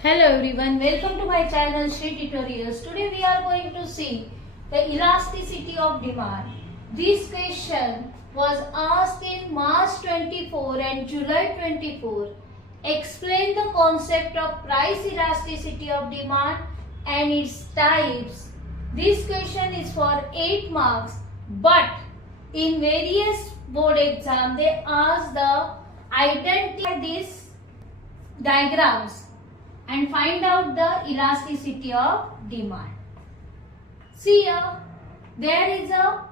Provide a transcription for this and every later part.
Hello everyone, welcome to my channel Shri Tutorials. Today we are going to see the elasticity of demand. This question was asked in March 24 and July 24. Explain the concept of price elasticity of demand and its types. This question is for 8 marks, but in various board exam they ask the identify these diagrams and find out the elasticity of demand. See here, there is a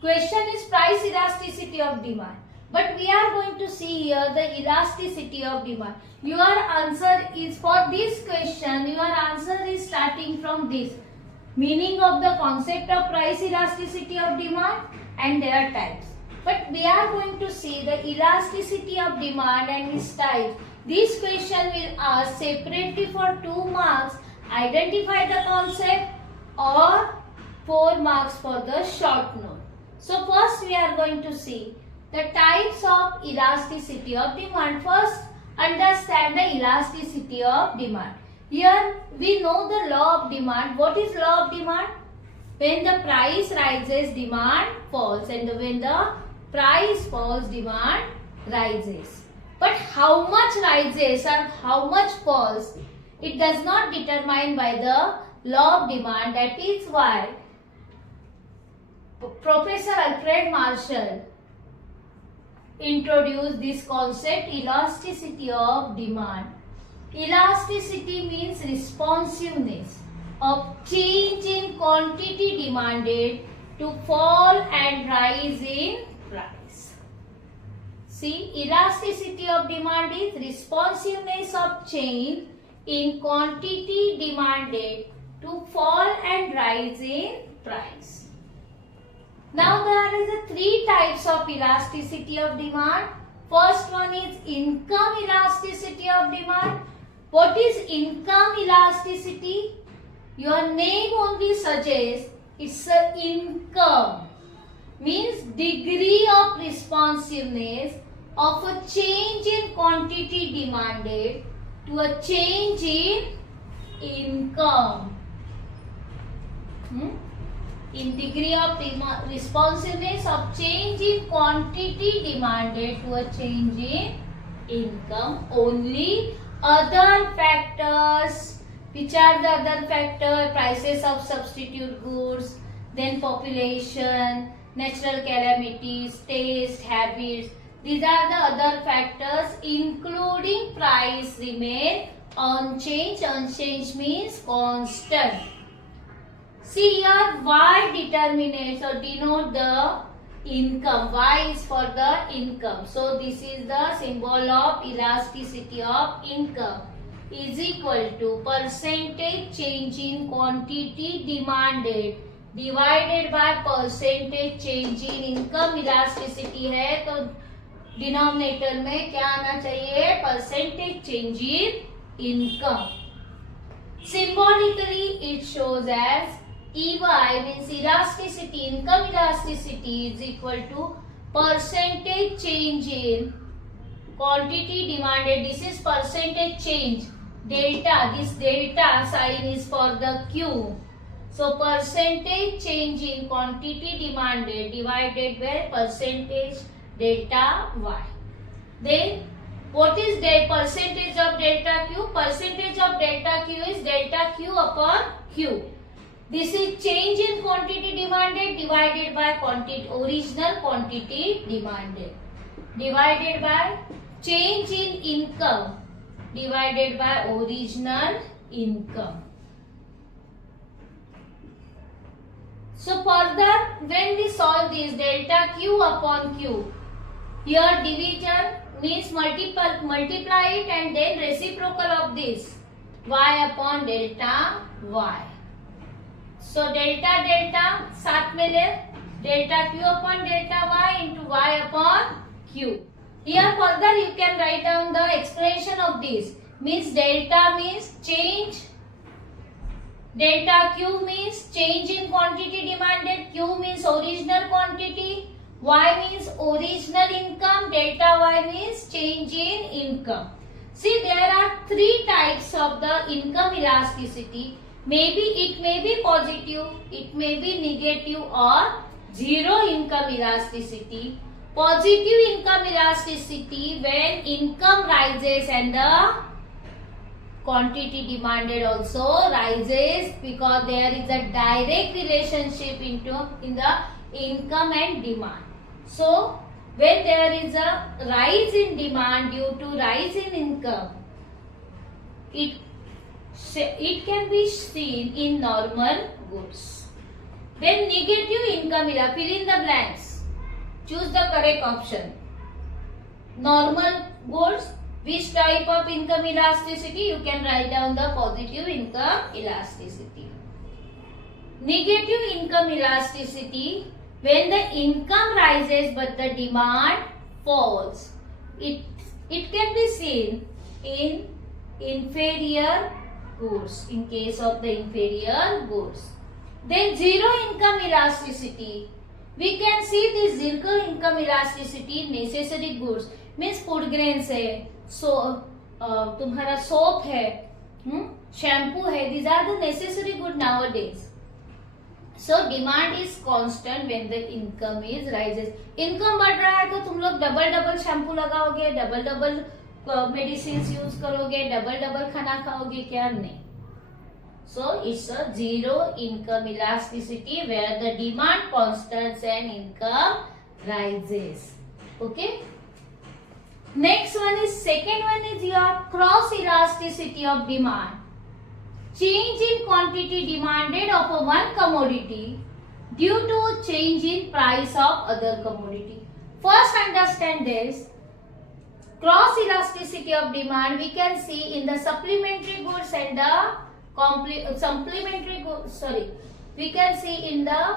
question is price elasticity of demand. But we are going to see here the elasticity of demand. Your answer is for this question, your answer is starting from this. Meaning of the concept of price elasticity of demand and their types. But we are going to see the elasticity of demand and its types. This question will ask separately for 2 marks, identify the concept, or 4 marks for the short note. So first we are going to see the types of elasticity of demand. First, understand the elasticity of demand. Here we know the law of demand. What is law of demand? When the price rises, demand falls, and when the price falls, demand rises. But how much rises or how much falls, it does not determine by the law of demand. That is why Professor Alfred Marshall introduced this concept, elasticity of demand. Elasticity means responsiveness of change in quantity demanded to fall and rise in price. See, elasticity of demand is responsiveness of change in quantity demanded to fall and rise in price. Now there is 3 types of elasticity of demand. First one is income elasticity of demand. What is income elasticity? Your name only suggests it's an income. Means degree of responsiveness of a change in quantity demanded to a change in income. In degree of responsiveness of change in quantity demanded to a change in income. Only other factors, which are the other factors? Prices of substitute goods, then population, natural calamities, taste, habits. These are the other factors, including price, remain unchanged. Unchanged means constant. See here, Y determinates or denote the income. Y is for the income. So this is the symbol of elasticity of income. Is equal to percentage change in quantity demanded divided by percentage change in income. Elasticity है तो denominator में क्या आना चाहिए? Percentage change in income. Symbolically it shows as EY means elasticity, income elasticity is equal to percentage change in quantity demanded. This is percentage change. Delta, this delta sign is for the Q. So percentage change in quantity demanded divided by percentage delta Y. Then what is the percentage of delta Q? Percentage of delta Q is delta Q upon Q. This is change in quantity demanded divided by original quantity demanded divided by change in income divided by original income. So further, when we solve this delta Q upon Q, here division means multiply it and then reciprocal of this Y upon delta Y. So delta साथ में ले delta Q upon delta Y into Y upon Q. Here further you can write down the explanation of this. Means delta means change. Delta Q means change in quantity demanded. Q means original quantity. Y means original income. Delta Y means change in income. See, there are three types of the income elasticity. Maybe it may be positive, it may be negative or zero income elasticity. Positive income elasticity when income rises and the quantity demanded also rises, because there is a direct relationship in the income and demand. So when there is a rise in demand due to rise in income, it can be seen in normal goods. Then negative income, fill in the blanks. Choose the correct option. Normal goods, which type of income elasticity? You can write down the positive income elasticity. Negative income elasticity, when the income rises but the demand falls. It can be seen in inferior goods, in case of the inferior goods. Then zero income elasticity. We can see this zero income elasticity in necessary goods. Means food grains है, तुम्हारा soap है, shampoo है. These are the necessary good nowadays. So demand is constant when the income is rises. Income बढ़ रहा है तो तुम लोग डबल शैम्पू लगाओगे, डबल मेडिसिन यूज करोगे, डबल खाना खाओगे क्या? नहीं. So it's a zero income elasticity where the demand constants and income rises. Okay. Next one is, second one is your cross elasticity of demand. Change in quantity demanded of one commodity due to change in price of other commodity. First understand this. Cross elasticity of demand we can see in the supplementary goods and the supplementary goods. We can see in the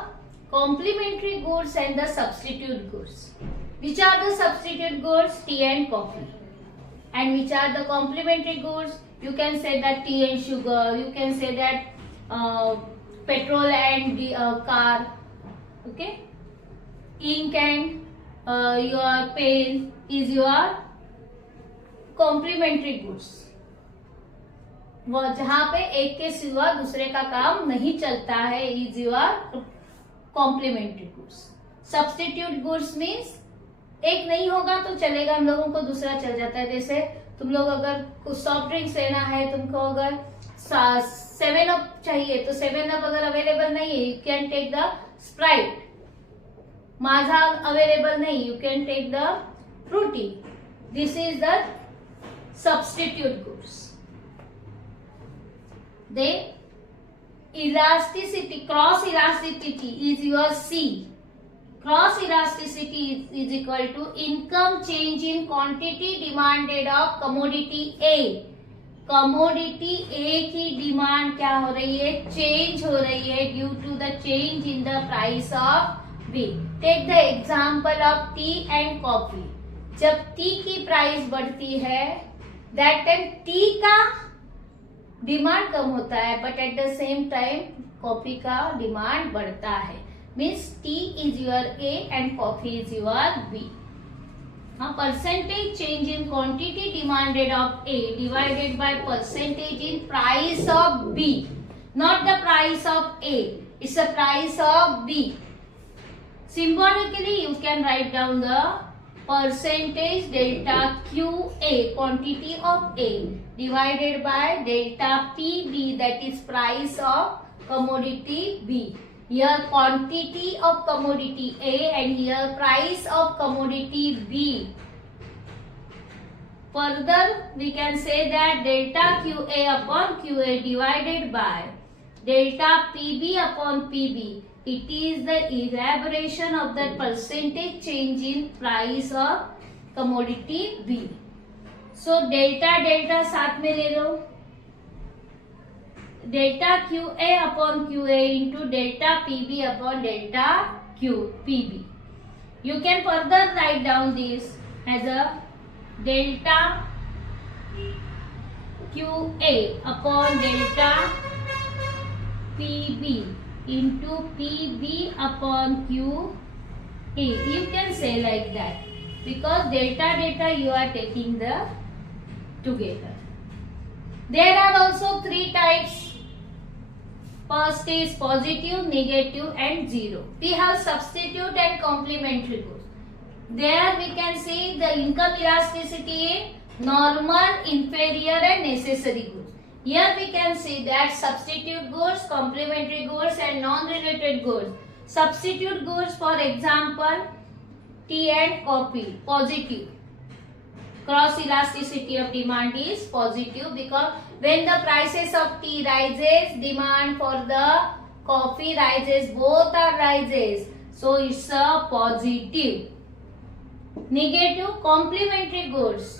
complementary goods and the substitute goods. Which are the substitute goods? Tea and coffee. And which are the complementary goods? You can say that tea and sugar. You can say that petrol and car. Okay. Ink and your pen is your complementary goods. वो जहाँ पे एक के सिवा दूसरे का काम नहीं चलता है, is your complementary goods. Substitute goods means एक नहीं होगा तो चलेगा, हम लोगों को दूसरा चल जाता है. जैसे तुम लोग अगर कुछ सॉफ्ट ड्रिंक्स लेना है, तुमको अगर 7 अप चाहिए तो 7 अप अगर अवेलेबल नहीं है, you can take the Sprite. Maaza available नहीं, you can take the Frooti. This is the substitute goods. Then elasticity, cross elasticity is your C. Cross elasticity is equal to income change in quantity demanded of commodity A. Commodity A की demand क्या हो रही है? Change हो रही है due to the change in the price of B. Take the example of tea and coffee. जब tea की प्राइस बढ़ती है, दैट टाइम टी का डिमांड कम होता है, but at the same time coffee का डिमांड बढ़ता है. Means tea is your A and coffee is your B. Percentage change in quantity demanded of A divided by percentage in price of B. Not the price of A, it's the price of B. Symbolically you can write down the percentage delta QA, quantity of A, divided by delta PB, that is price of commodity B. Here quantity of commodity A and here price of commodity B. Further we can say that delta QA upon QA divided by delta PB upon PB. It is the elaboration of the percentage change in price of commodity B. So delta delta साथ में ले लो. Delta QA upon QA into delta PB upon delta PB. You can further write down this as a delta QA upon delta PB into PB upon QA. You can say like that because delta you are taking the together. There are also three types. First is positive, negative and zero. We have substitute and complementary goods. There we can see the income elasticity in normal, inferior and necessary goods. Here we can see that substitute goods, complementary goods and non-related goods. Substitute goods, for example, tea and coffee, positive. Cross elasticity of demand is positive because when the prices of tea rises, demand for the coffee rises, both are rises. So it's a positive. Negative, complementary goods.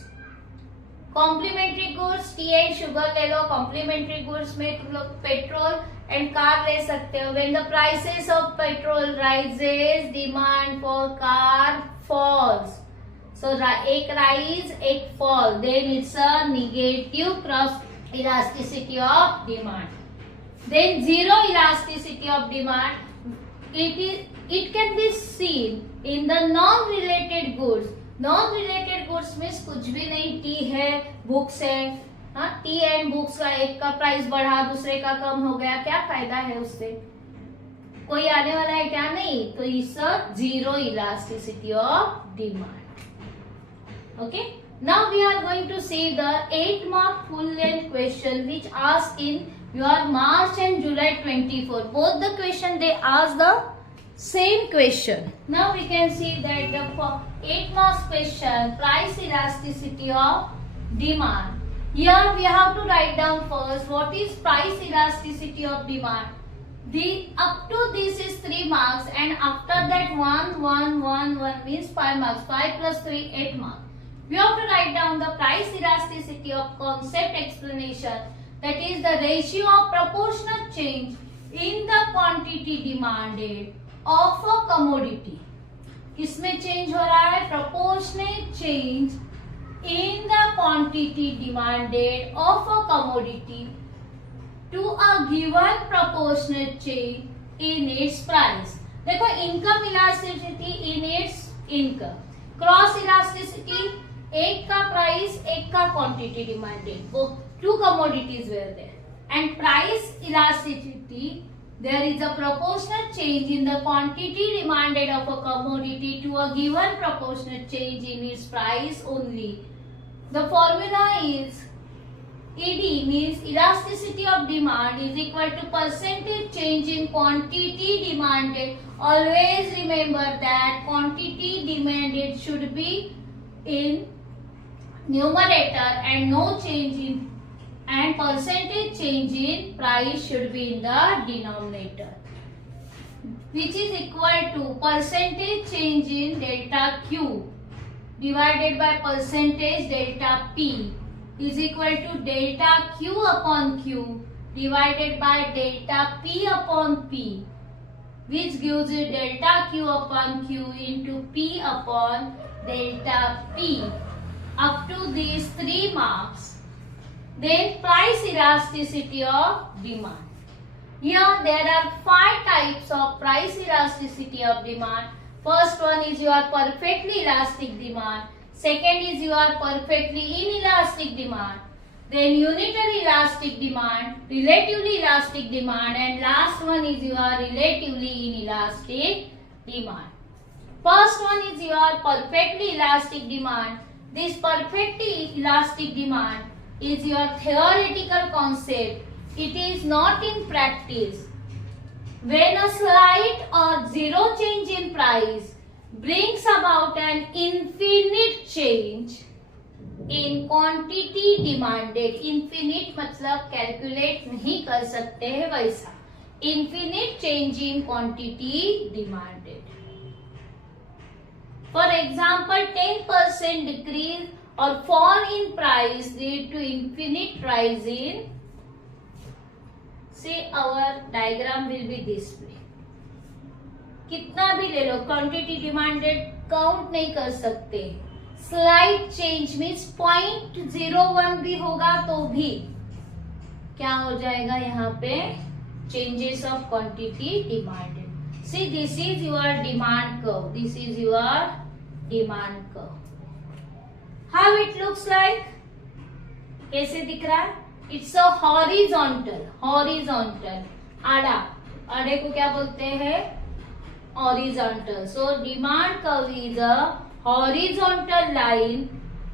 Complementary goods, T and sugar ले लो. Complementary goods में तुम लोग petrol and car ले सकते हो. When the prices of petrol rises, demand for car falls. So एक rise, एक fall. Then it's a negative cross elasticity of demand. Then zero elasticity of demand. It can be seen in the non-related goods. Non-related goods means कुछ भी नहीं. T है, books है. हाँ, T and books का एक का प्राइस बढ़ा, दूसरे का कम हो गया, क्या फायदा है उससे? कोई आने वाला है क्या? नहीं. तो इस zero elasticity of demand. Okay. Now we are going to see the 8 mark full length question which asked in your March and July 24. Both the question they ask the same question. Now we can see that the 8 marks question, price elasticity of demand. Here we have to write down first what is price elasticity of demand. Up to this is 3 marks and after that 1 means 5 marks. 5 plus 3, 8 marks. We have to write down the price elasticity of concept explanation, that is the ratio of proportional change in the quantity demanded of a commodity. किसमें change हो रहा है? Proportionate change in the quantity demanded of a commodity to a given proportionate change in its price. देखो income elasticity in its income. Cross elasticity, एक का price, एक का quantity demanded. वो two commodities were there. And price elasticity, there is a proportional change in the quantity demanded of a commodity to a given proportionate change in its price only. The formula is ED means elasticity of demand is equal to percentage change in quantity demanded. Always remember that quantity demanded should be in numerator and no change in, and percentage change in price should be in the denominator, which is equal to percentage change in delta Q divided by percentage delta P is equal to delta Q upon Q divided by delta P upon P, which gives you delta Q upon Q into P upon delta P. Up to these 3 marks. Then price elasticity of demand. Here there are 5 types of price elasticity of demand. First one is your perfectly elastic demand. Second is your perfectly inelastic demand. Then unitary elastic demand, relatively elastic demand, and last one is your relatively inelastic demand. First one is your perfectly elastic demand. This perfectly elastic demand is your theoretical concept. It is not in practice. When a slight or zero change in price brings about an infinite change in quantity demanded. Infinite मतलब calculate नहीं कर सकते हैं वैसा. Infinite change in quantity demanded. For example, 10% decrease or fall in price lead to infinite rise in. See, our diagram will be this way. कितना भी ले लो, quantity demanded count नहीं कर सकते. Slight change means 0.01 भी होगा तो भी क्या हो जाएगा यहाँ पे? Changes of quantity demanded. See, this is your demand curve. This is your demand curve. How it looks like? कैसे दिख रहा है? इट्स अ हॉरिजॉन्टल, हॉरिजॉन्टल, आड़ा, आड़े को क्या बोलते हैं? Horizontal. So demand curve is a horizontal line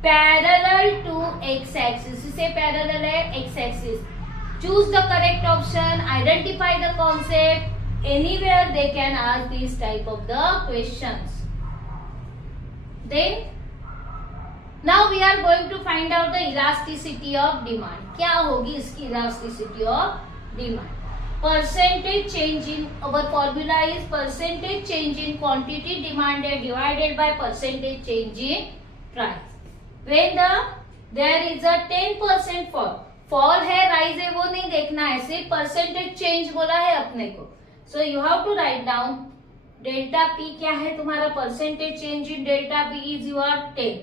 parallel to X axis. इसे पैरेलल है X axis. Choose the correct option, identify the concept. Anywhere they can ask these type of the questions. Then now we are going to find out the elasticity of demand. क्या होगी इसकी elasticity of demand? Percentage change in, our formula is percentage change in quantity demanded divided by percentage change in price. When there is a 10% fall है, rise है, वो नहीं देखना है, सिर्फ percentage change बोला है अपने को. So you have to write down delta P क्या है तुम्हारा? percentage change in delta P is your 10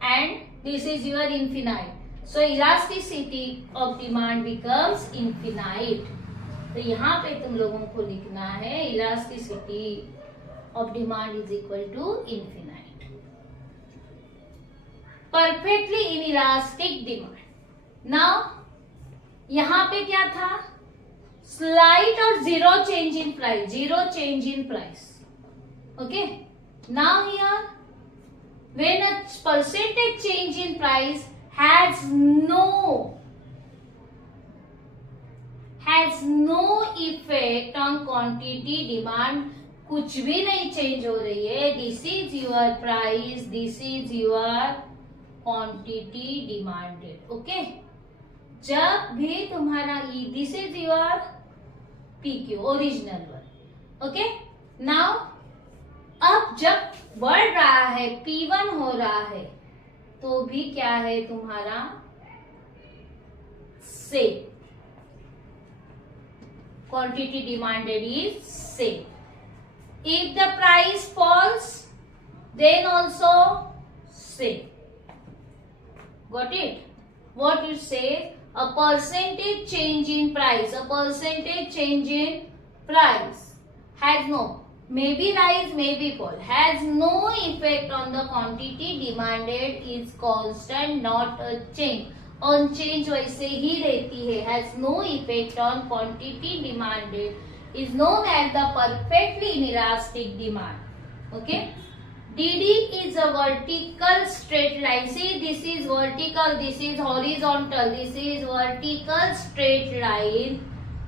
and this is your infinite. So elasticity of demand becomes infinite. तो यहाँ पे तुम लोगों को लिखना है elasticity of demand is equal to infinite. Perfectly inelastic demand. Now यहाँ पे क्या था? Slight or zero change in price, zero change in price. Okay. Now here, when a percentage change in price has no effect on quantity demand, कुछ भी नहीं change हो रही है. This is your price, this is your quantity demanded. Okay. जब भी तुम्हारा this is your PQ original one. Okay. Now अब जब बढ़ रहा है, P1 हो रहा है, तो भी क्या है तुम्हारा? Same. Quantity demanded is same. If the price falls then also same. Got it? What you say? A percentage change in price, a percentage change in price has no, maybe rise, maybe fall, has no effect on the quantity demanded, is constant, not a change. On change वैसे ही रहती है. Has no effect on quantity demanded, is known as the perfectly inelastic demand. Okay. DD is a vertical straight line. See, this is vertical, this is horizontal, this is vertical straight line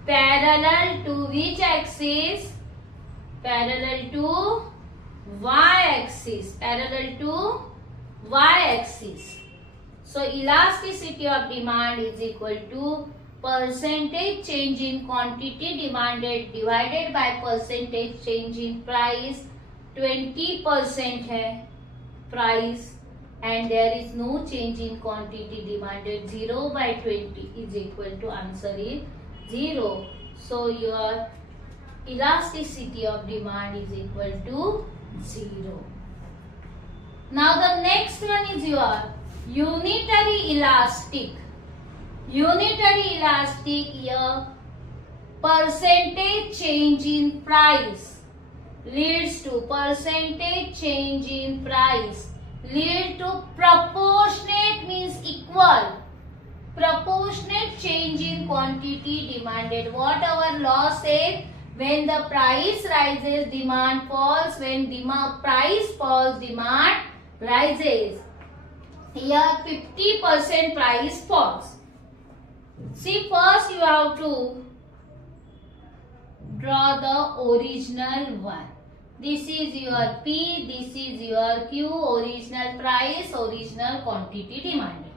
parallel to which axis? Parallel to y-axis. Parallel to y-axis. So elasticity of demand is equal to percentage change in quantity demanded divided by percentage change in price. 20% है price and there is no change in quantity demanded. 0 by 20 is equal to, answer is 0. So your elasticity of demand is equal to 0. Now the next one is your unitary elastic. Unitary elastic, your percentage change in price leads to percentage change in price lead to proportionate, means equal, proportionate change in quantity demanded. What our law says? When the price rises, demand falls. When price falls, demand rises. Here 50% price falls. See, first you have to draw the original one. This is your P, this is your Q, original price, original quantity demanded.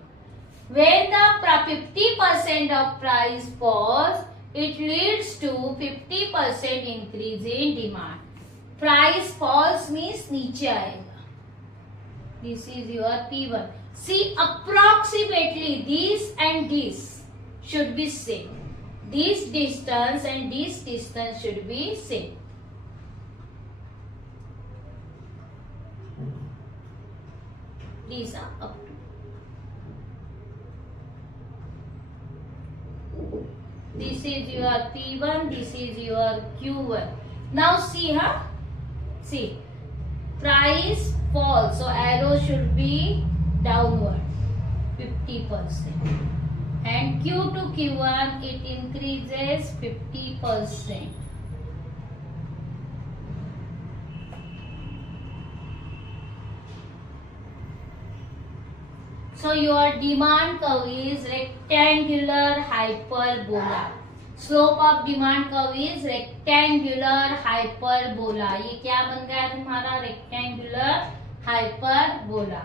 When the 50% of price falls, it leads to 50% increase in demand. Price falls means नीचे आएगा. This is your P1. See, approximately this and this should be same. This distance and this distance should be same. These are up to. This is your P1, this is your Q1. Now see, see, price falls, so arrow should be downward. 50%. And Q to Q1 it increases 50%. So your demand curve is rectangular hyperbola. Slope of demand curve is rectangular hyperbola. ये क्या बन गया तुम्हारा? rectangular hyperbola.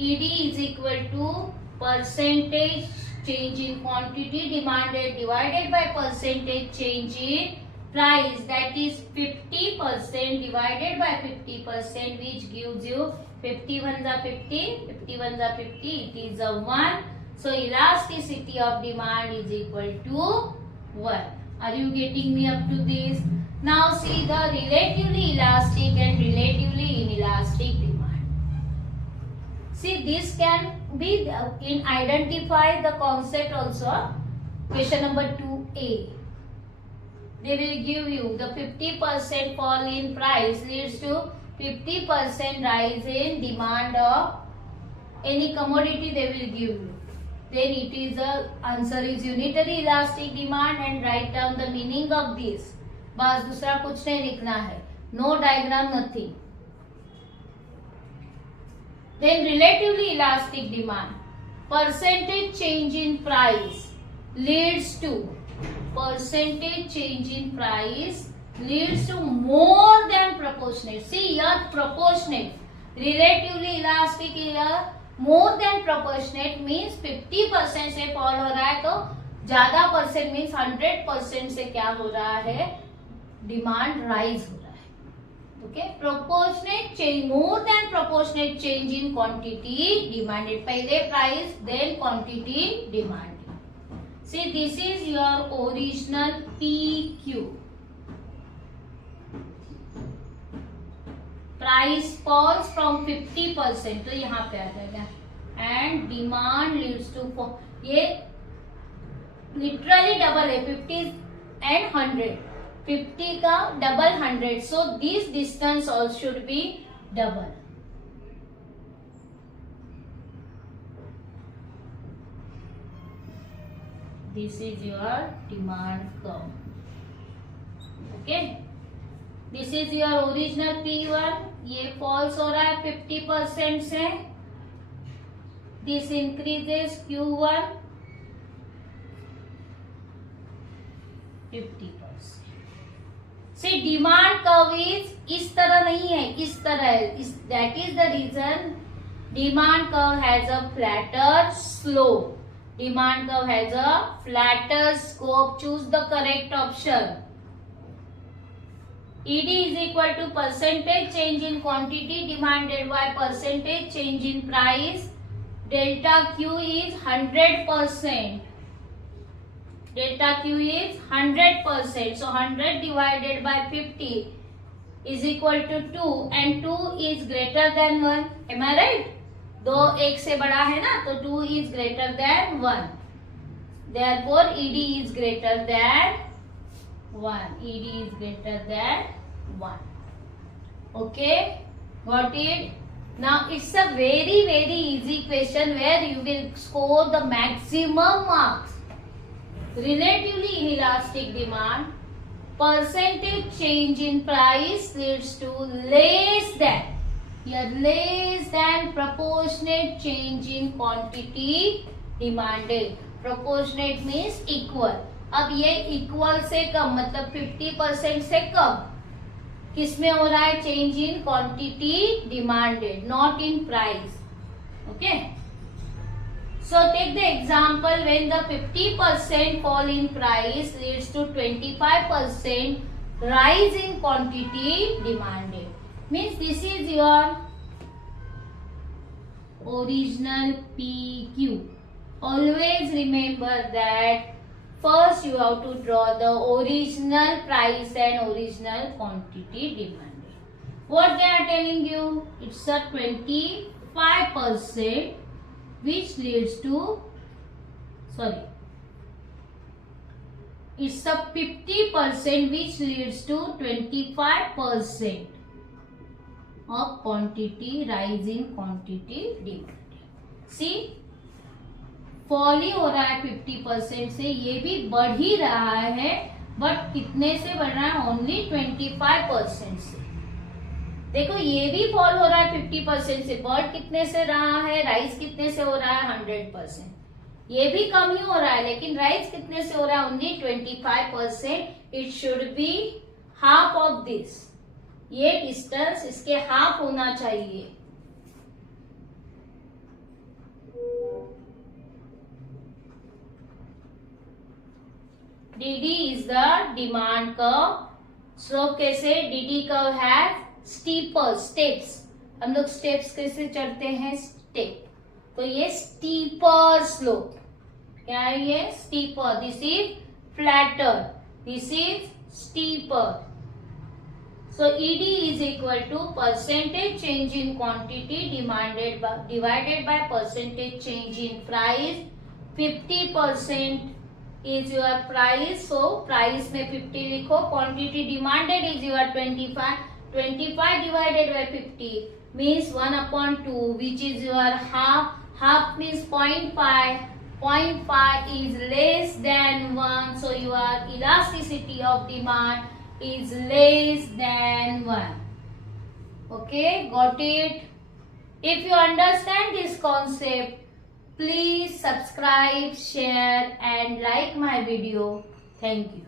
ED is equal to percentage change in quantity demanded divided by percentage change in price, that is 50% divided by 50%, which gives you 51 are 50, 51 are 50, it is a 1. So elasticity of demand is equal to 1. Are you getting me up to this? Now see the relatively elastic and relatively inelastic demand. See, this can be in identify the concept also. Question number 2A. They will give you the 50% fall in price leads to 50% rise in demand of any commodity they will give you. Then it is the answer is unitary elastic demand and write down the meaning of this. बस दूसरा कुछ नहीं लिखना है. No diagram, nothing. Then relatively elastic demand. Percentage change in price leads to more than proportionate. See here proportionate. Relatively elastic here more than proportionate means 50% से fall हो रहा है तो ज्यादा परसेंट मीन्स 100% से क्या हो रहा है? डिमांड राइज हो रहा है. Okay, proportionate change more than proportionate change in quantity demanded. पहले price then quantity demand. See, this is your original PQ. Price falls from 50%, तो यहाँ पे आ जाएगा. And demand leads to ये literally double है. 50 and 100. 50 का double 100. So this distance also should be double. This is your demand curve. Okay, this is your original P1. ये falls हो रहा है 50% से. This increases Q1 50%. See, demand curve is इस तरह नहीं है, इस तरह है. That is the reason demand curve has a flatter slope. Demand curve has a flatter slope. Choose the correct option. ED is equal to percentage change in quantity demanded by percentage change in price. Delta Q is 100%. Delta Q is 100%. So 100 divided by 50 is equal to 2 and 2 is greater than 1. Am I right? 2 1 से बड़ा है ना, तो 2 is greater than 1. Therefore ED is greater than 1. ED is greater than 1. Okay, got it? Now it's a very easy question where you will score the maximum marks. Relatively inelastic demand, percentage change in price leads to less than proportionate change in quantity demanded. Proportionate means equal. अब ये equal से कम मतलब 50% से कम किसमें हो रहा है? Change in quantity demanded, not in price. Okay, so take the example when the 50% fall in price leads to 25% rise in quantity demanded. Means this is your original PQ. Always remember that first you have to draw the original price and original quantity demanded. What they are telling you? It's a 25% which leads to, sorry, it's a 50% which leads to 25% of quantity rise in quantity demanded. See, fall ही हो रहा है 50% से, ये भी बढ़ ही रहा है, बट कितने से बढ़ रहा है? ओनली 25% से। देखो ये भी फॉल हो रहा है 50% से, बट कितने से रहा है? राइज कितने से हो रहा है? 100%। ये भी कम ही हो रहा है, लेकिन राइज कितने से हो रहा है? Only 25%। It should be half of this. ये डिस्टेंस इसके हाफ होना चाहिए। DD is the demand curve. Slope कैसे? DD curve has steeper steps. हम लोग स्टेप्स कैसे चढ़ते हैं? स्टेप। तो ये स्टीपर स्लोप। क्या है ये? Steeper. This is flatter, this is steeper. So ED is equal to percentage change in quantity divided by percentage change in price. 50% is your price, so price में 50 लिखो. Quantity demanded is your 25. 25 divided by 50 means 1/2, which is your half. Half means 0.5. 0.5 is less than 1, so your elasticity of demand is less than 1. Okay, got it? If you understand this concept, please subscribe, share and like my video. Thank you.